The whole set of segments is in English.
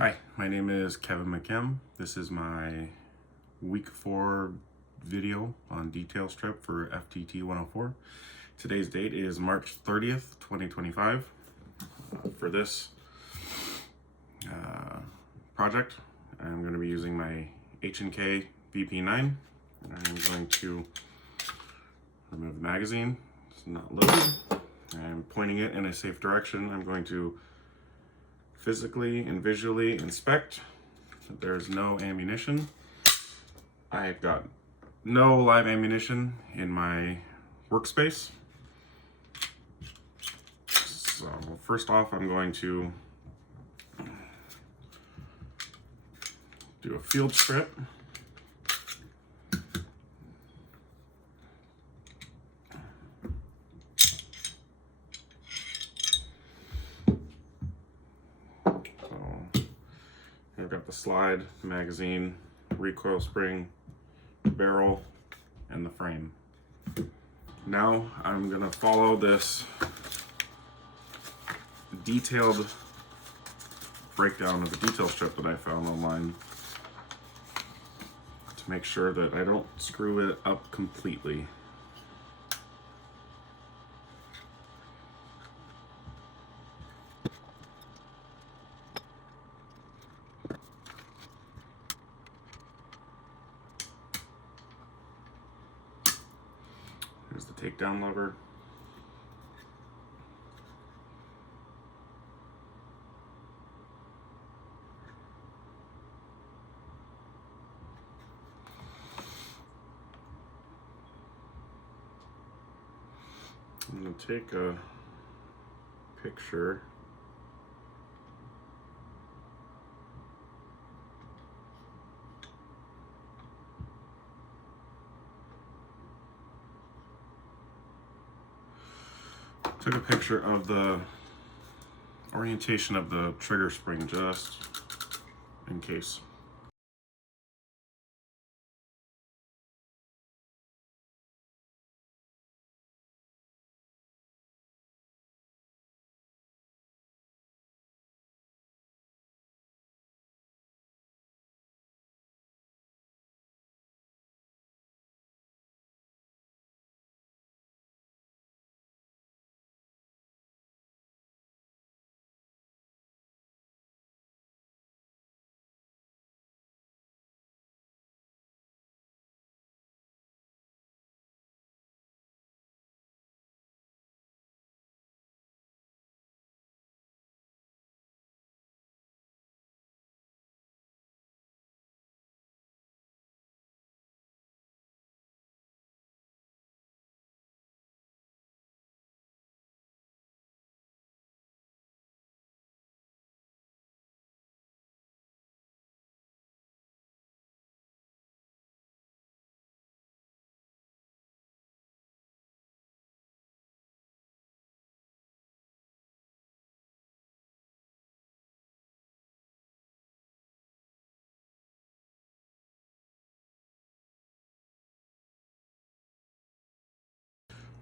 Hi, my name is Kevin McKim. This is my week 4 video on detail strip for FTT 104. Today's date is March 30th, 2025. For this project, I'm going to be using my H&K VP9. I'm going to remove the magazine. It's not loaded. I'm pointing it in a safe direction. I'm going to physically and visually inspect that there's no ammunition. I've got no live ammunition in my workspace. So first off, I'm going to do a field strip. I've got the slide, magazine, recoil spring, barrel, and the frame. Now I'm gonna follow this detailed breakdown of the detail strip that I found online to make sure that I don't screw it up completely. Here's the takedown lever. I'm going to take a picture . Took a picture of the orientation of the trigger spring just in case.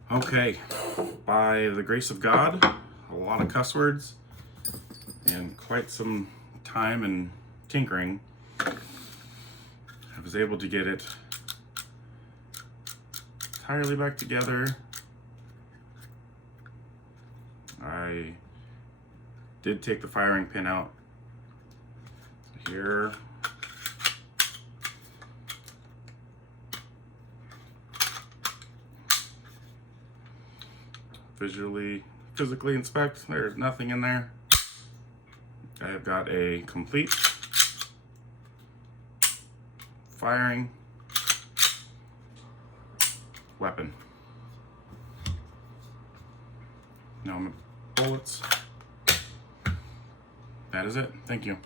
Okay, by the grace of God, a lot of cuss words, and quite some time and tinkering, I was able to get it entirely back together. I did take the firing pin out here. Physically inspect, there's nothing in there. I have got a complete firing weapon. Now my bullets. That is it. Thank you.